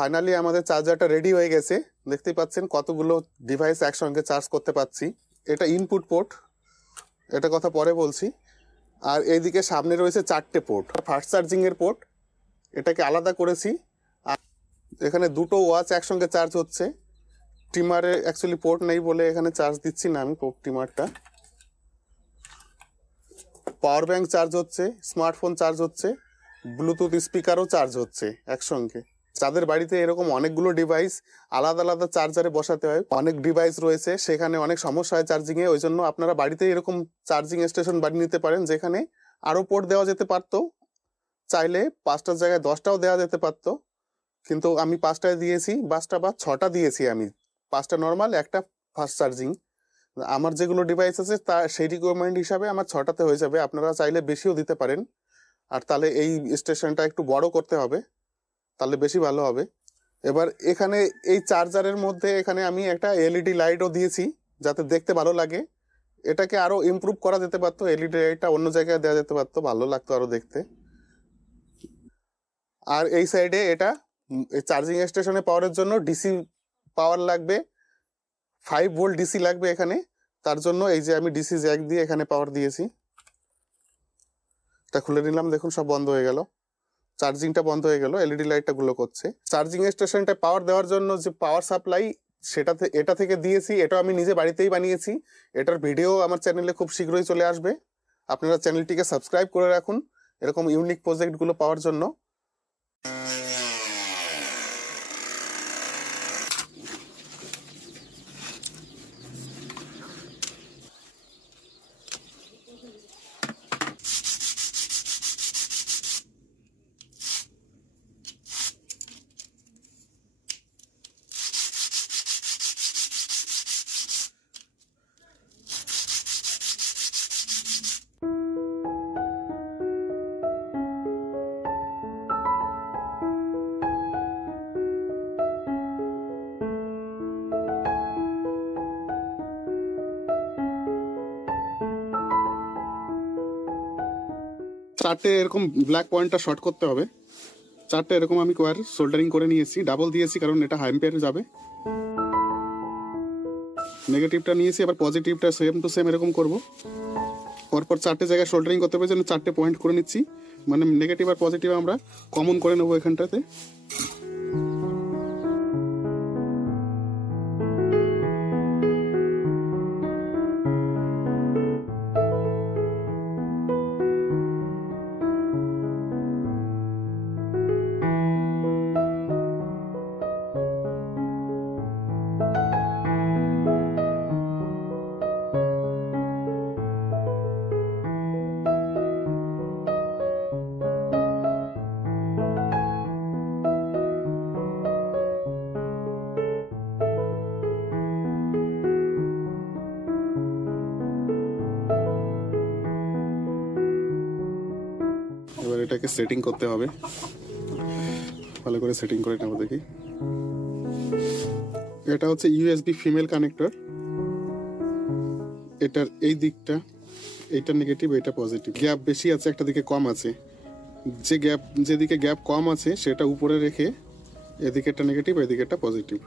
Finally আমাদের চার্জারটা ready হয়ে গেছে। দেখতেই পাচ্ছেন কতগুলো ডিভাইস একসঙ্গে চার্জ করতে পারছি। এটা ইনপুট পোর্ট, এটা কথা পরে বলছি। আর এইদিকে সামনে রয়েছে 4টে পোর্ট, ফাস্ট চার্জিং এর পোর্ট, এটাকে আলাদা করেছি। আর এখানে দুটো ওয়াচ একসঙ্গে চার্জ হচ্ছে। ট্রিমারে অ্যাকচুয়ালি পোর্ট নেই বলে এখানে চার্জ দিচ্ছি না আমি ট্রিমারটা। পাওয়ার ব্যাংক চার্জ হচ্ছে, স্মার্টফোন চার্জ হচ্ছে, ব্লুটুথ স্পিকারও চার্জ হচ্ছে একসঙ্গে। যাদের বাড়িতে এরকম অনেকগুলো ডিভাইস আলাদা আলাদা চার্জারে বসাতে হয়, অনেক ডিভাইস রয়েছে, সেখানে অনেক সমস্যা হয় চার্জিংয়ে, ওই জন্য আপনারা বাড়িতে এরকম চার্জিং স্টেশন বানিয়ে নিতে পারেন, যেখানে আরও পোর্ট দেওয়া যেতে পারতো। চাইলে 5টার জায়গায় 10টাও দেওয়া যেতে পারতো, কিন্তু আমি 5টায় দিয়েছি, 5টা বা 6টা দিয়েছি আমি। 5টা নর্মাল, একটা ফাস্ট চার্জিং। আমার যেগুলো ডিভাইস আছে তা সেই রিকোয়ারমেন্ট হিসাবে আমার 6টাতে হয়ে যাবে। আপনারা চাইলে বেশিও দিতে পারেন। আর তাহলে এই স্টেশনটা একটু বড় করতে হবে, তাহলে বেশি ভালো হবে। এবার এখানে এই চার্জারের মধ্যে এখানে আমি একটা এলইডি লাইটও দিয়েছি, যাতে দেখতে ভালো লাগে। এটাকে আরো ইমপ্রুভ করা যেতে পারতো, এলইডি লাইটটা অন্য জায়গায় দেওয়া যেতে পারতো, ভালো লাগতো আরো দেখতে। আর এই সাইডে এটা চার্জিং স্টেশনে পাওয়ারের জন্য ডিসি পাওয়ার লাগবে, 5 ভোল্ট ডিসি লাগবে এখানে। তার জন্য এই যে আমি ডিসি জ্যাক দিয়ে এখানে পাওয়ার দিয়েছি। এটা খুলে নিলাম, দেখুন সব বন্ধ হয়ে গেল, চার্জিংটা বন্ধ হয়ে গেল, এলইডি লাইটটা গুলো করছে। চার্জিং স্টেশনটা পাওয়ার দেওয়ার জন্য যে পাওয়ার সাপ্লাই এটা থেকে দিয়েছি, এটা আমি নিজে বাড়িতেই বানিয়েছি। এটার ভিডিও আমার চ্যানেলে খুব শীঘ্রই চলে আসবে। আপনারা চ্যানেলটিকে সাবস্ক্রাইব করে রাখুন এরকম ইউনিক প্রজেক্টগুলো পাওয়ার জন্য। চারটে এরকম ব্ল্যাক পয়েন্টটা শর্ট করতে হবে। চারটে এরকম আমি ওয়্যার সোল্ডারিং করে নিয়েছি, ডাবল দিয়েছি কারণ এটা হাই এম্পিয়ারে যাবে। নেগেটিভটা নিয়েছি, এবার পজিটিভটা সেম টু সেম এরকম করব। পরপর 4টে জায়গায় সোল্ডারিং করতে হবে, জন্য 4টে পয়েন্ট করে নিচ্ছি। মানে নেগেটিভ আর পজিটিভ আমরা কমন করে নেবো এখানটাতে। এবার এটাকে সেটিং করতে হবে, ভালো করে সেটিং করে নেবো দেখি। এটা হচ্ছে ইউএসবি ফিমেল কানেক্টর। এটার এই দিকটা, এইটা নেগেটিভ, এটা পজিটিভ। গ্যাপ বেশি আছে, একটা দিকে কম আছে। যেদিকে গ্যাপ কম আছে সেটা উপরে রেখে এদিকে একটা নেগেটিভ, এদিকে একটা পজিটিভ।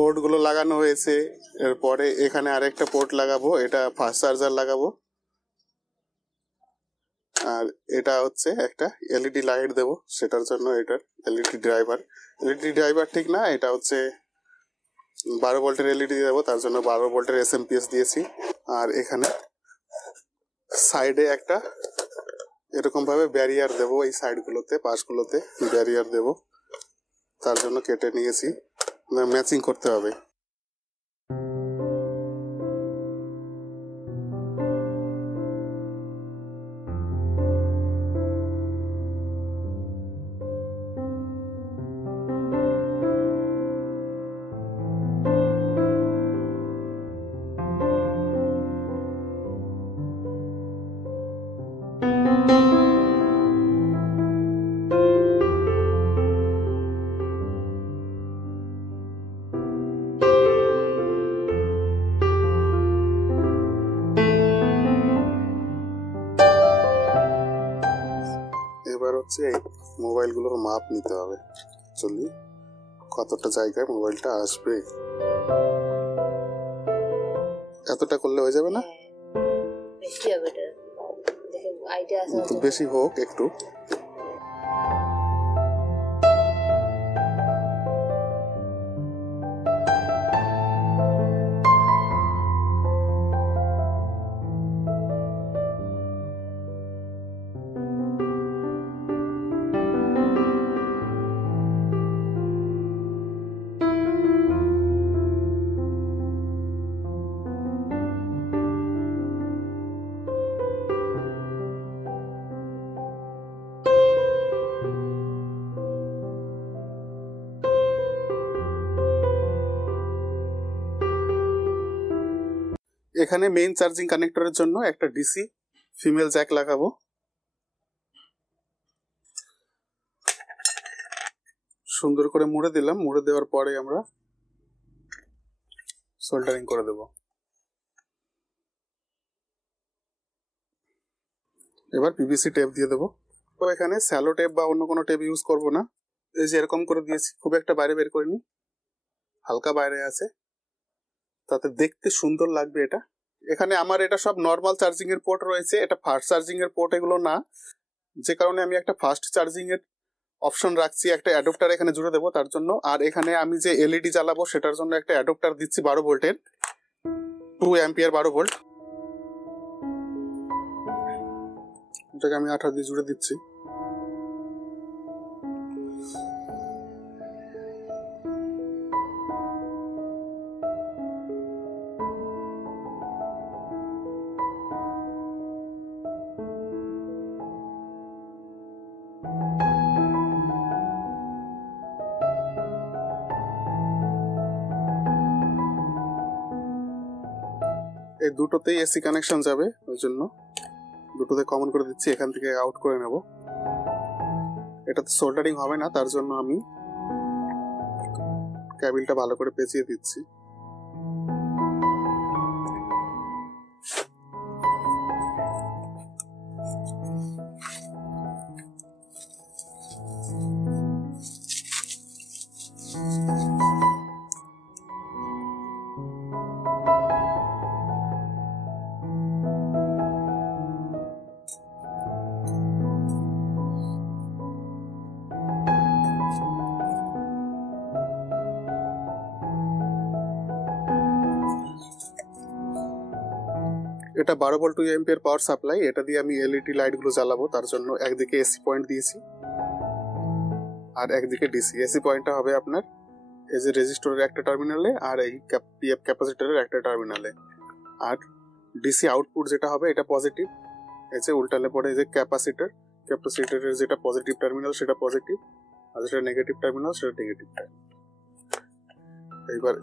পোর্ট গুলো লাগানো হয়েছে। এরপরে এখানে আরেকটা পোর্ট লাগাবো, এটা ফাস্ট চার্জার লাগাবো। আর এটা হচ্ছে একটা এলইডি লাইট দেবো, সেটার জন্য এটার এলইডি ড্রাইভার ঠিক না, এটা হচ্ছে 12 ভোল্টের এলইডি দেবো, তার জন্য 12 ভোল্টের এসএমপিএস দিয়েছি। আর এখানে সাইডে একটা এরকম ভাবে ব্যারিয়ার দেবো, এই সাইডগুলোতে পাশগুলোতে ব্যারিয়ার দেবো, তার জন্য কেটে নিয়েছি, ম্যাচিং করতে হবে। এবার হচ্ছে এই মোবাইলগুলোর মাপ নিতে হবে, চলি কতটা জায়গায় মোবাইলটা আসবে। এতটা করলে হয়ে যাবে না? বেশি হবে, এটা দেখে আইডিয়া আছে। তো বেশি হোক একটু। এখানে মেইন চার্জিং কানেক্টরের জন্য একটা ডিসি ফিমেল জ্যাক লাগাবো। সুন্দর করে মুড়ে দিলাম, মুড়ে দেওয়ার পরে আমরা সোল্ডারিং করে দেব। এবার পিভিসি টেপ দিয়ে দেবো। তো এখানে স্যালো টেপ বা অন্য কোনো টেপ ইউজ করব না, এই যে এরকম করে দিয়েছি, খুব একটা বাইরে বের করিনি, হালকা বাইরে আছে, তাতে দেখতে সুন্দর লাগবে এটা। এখানে আমার এটা সব নর্মাল চার্জিং এর পোর্ট রয়েছে, এটা ফাস্ট চার্জিং এর পোর্ট এগুলো না, যে কারণে আমি একটা ফাস্ট চার্জিং এর অপশন রাখছি, একটা অ্যাডাপ্টার এখানে জুড়ে দেবো তার জন্য। আর এখানে আমি যে এলইডি জ্বালাবো সেটার জন্য একটা অ্যাডাপ্টার দিচ্ছি 12 ভোল্টের, 2 অ্যাম্পিয়ার 12 ভোল্ট, এটাকে আমি 8 দিয়ে জুড়ে দিচ্ছি। এই দুটোতেই এসি কানেকশন যাবে, ওই জন্য দুটোতে কমন করে দিচ্ছি, এখান থেকে আউট করে নেব। এটাতে সোল্ডারিং হবে না, তার জন্য আমি কেবলটা ভালো করে পেঁচিয়ে দিচ্ছি। এটা 12 ভোল্ট 2 অ্যাম্পিয়ার পাওয়ার সাপ্লাই, এটা দিয়ে আমি এলইডি লাইট গুলো জ্বালাবো, তার জন্য একদিকে এসি পয়েন্ট দিয়েছি আর একদিকে ডিসি। এসি পয়েন্টটা হবে আপনার এই যে রেজিস্টরের একটা টার্মিনালে আর এই পিএফ ক্যাপাসিটরের একটা টার্মিনালে, আর ডিসি আউটপুট যেটা হবে এটা পজিটিভ, এই যে উল্টালে পরে এই যে ক্যাপাসিটরের যেটা পজিটিভ টার্মিনাল সেটা পজিটিভ, আর যেটা নেগেটিভ টার্মিনাল সেটা নেগেটিভ টার্মিনাল। এইবার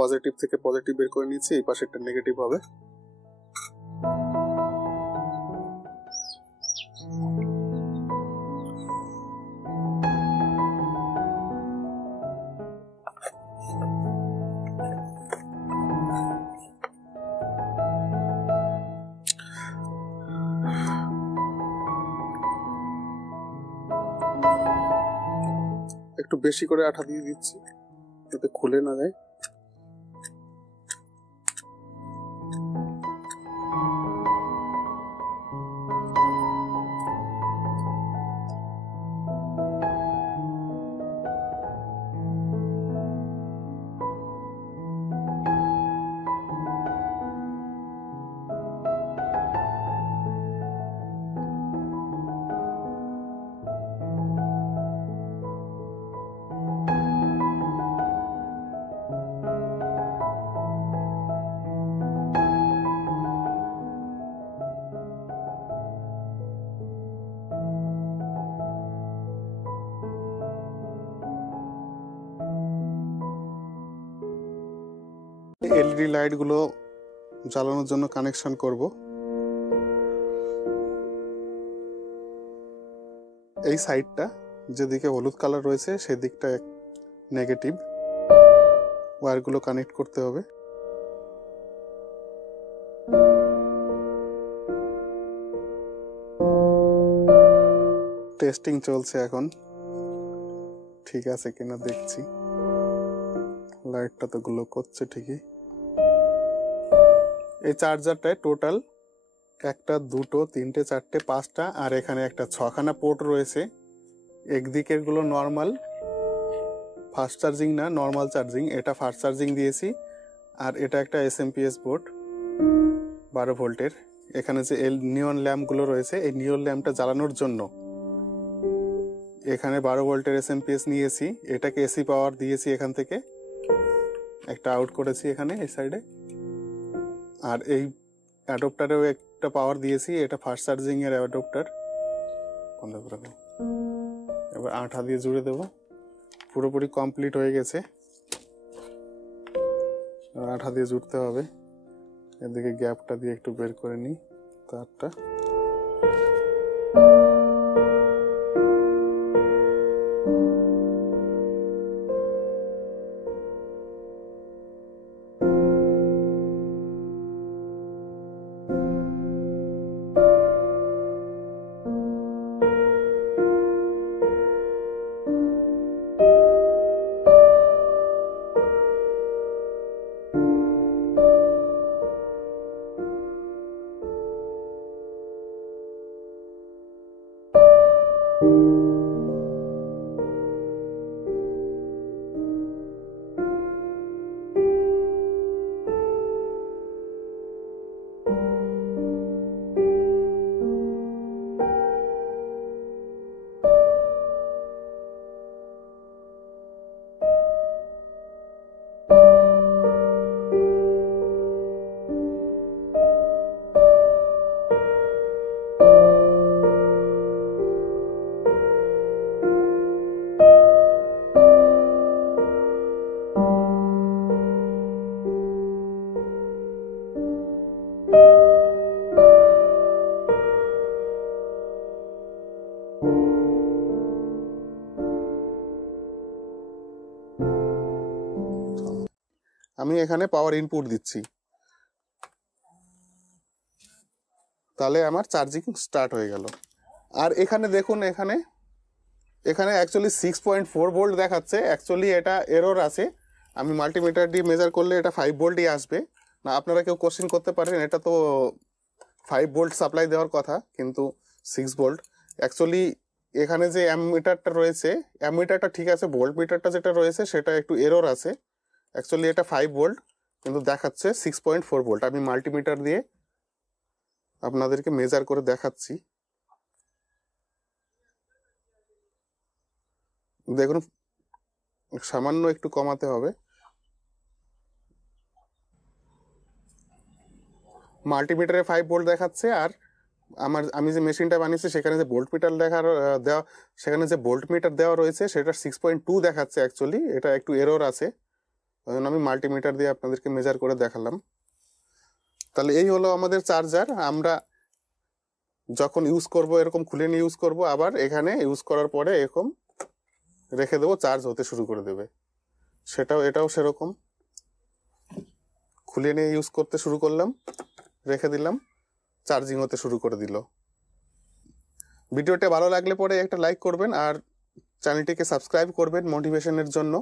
পজিটিভ থেকে পজিটিভ বের করে নিচ্ছি, এই পাশে একটা নেগেটিভ হবে। একটু বেশি করে আঠা দিয়ে দিচ্ছি। যাতে খুলে না যায়। এলইডি লাইট গুলো জ্বালানোর জন্য কানেকশন করব। এই সাইডটা যেদিকে হলুদ কালার রয়েছে সেদিকটা নেগেটিভ, ওয়্যারগুলো কানেক্ট করতে হবে। টেস্টিং চলছে এখন, ঠিক আছে কিনা দেখছি। লাইটটা তো গ্লো করছে ঠিকই। এই চার্জারটায় টোটাল 1টা 2টো 3টে 4টে 5টা আর এখানে একটা 6খানা পোর্ট রয়েছে। একদিকের গুলো নর্মাল, ফাস্ট চার্জিং না, নর্মাল চার্জিং। এটা ফাস্ট চার্জিং দিয়েছি। আর এটা একটা এসএমপিএস বোর্ড 12 ভোল্টের। এখানে যে নিয়ন ল্যাম্পগুলো রয়েছে, এই নিয়ন ল্যাম্পটা জ্বালানোর জন্য এখানে 12 ভোল্টের এসএমপিএস নিয়েছি। এটাকে এসি পাওয়ার দিয়েছি, এখান থেকে একটা আউট করেছি এখানে এই সাইডে। আর এই অ্যাডপ্টারেও একটা পাওয়ার দিয়েছি, এটা ফাস্ট চার্জিং এর অ্যাডপ্টার। বন্ধ করে দেবো, এবার আঠা দিয়ে জুড়ে দেবো। পুরোপুরি কমপ্লিট হয়ে গেছে, আঠা দিয়ে জুড়তে হবে। এদিকে গ্যাপটা দিয়ে একটু বের করে নিই তারটা। আমি এখানে পাওয়ার ইনপুট দিচ্ছি, তাহলে আমার চার্জিং স্টার্ট হয়ে গেল। আর এখানে দেখুন, এখানে অ্যাকচুয়ালি 6.4 ভোল্ট দেখাচ্ছে। অ্যাকচুয়ালি এটা এরর আছে। আমি মাল্টিমিটার দিয়ে মেজার করলে এটা 5 ভোল্টই আসবে না। আপনারা কেউ কোশ্চেন করতে পারেন, এটা তো 5 ভোল্ট সাপ্লাই দেওয়ার কথা, কিন্তু 6 ভোল্ট। অ্যাকচুয়ালি এখানে যে অ্যামমিটারটা রয়েছে, অ্যামমিটারটা ঠিক আছে, ভোল্ট মিটারটা যেটা রয়েছে সেটা একটু এরর আছে। অ্যাকচুয়ালি এটা 5 ভোল্ট কিন্তু দেখাচ্ছে 6.4 ভোল্ট। আমি মাল্টিমিটার দিয়ে আপনাদেরকে মেজার করে দেখাচ্ছি। দেখুন, সামান্য একটু কমাতে হবে। মাল্টিমিটারে 5 ভোল্ট দেখাচ্ছে। আর আমি যে মেশিনটা বানিয়েছি সেখানে যে ভোল্ট মিটার দেওয়া সেখানে যে ভোল্ট মিটার দেওয়া রয়েছে সেটা 6.2 দেখাচ্ছে। অ্যাকচুয়ালি এটা একটু এরর আছে, ওই জন্য আমি মাল্টিমিটার দিয়ে আপনাদেরকে মেজার করে দেখালাম। তাহলে এই হলো আমাদের চার্জার। আমরা যখন ইউজ করব এরকম খুলে নিয়ে ইউজ করব, আবার এখানে ইউজ করার পরে এরকম রেখে দেবো, চার্জ হতে শুরু করে দেবে। এটাও সেরকম খুলে নিয়ে ইউজ করতে শুরু করলাম, রেখে দিলাম, চার্জিং হতে শুরু করে দিল। ভিডিওটা ভালো লাগলে পরে একটা লাইক করবেন আর চ্যানেলটিকে সাবস্ক্রাইব করবেন মোটিভেশনের জন্য।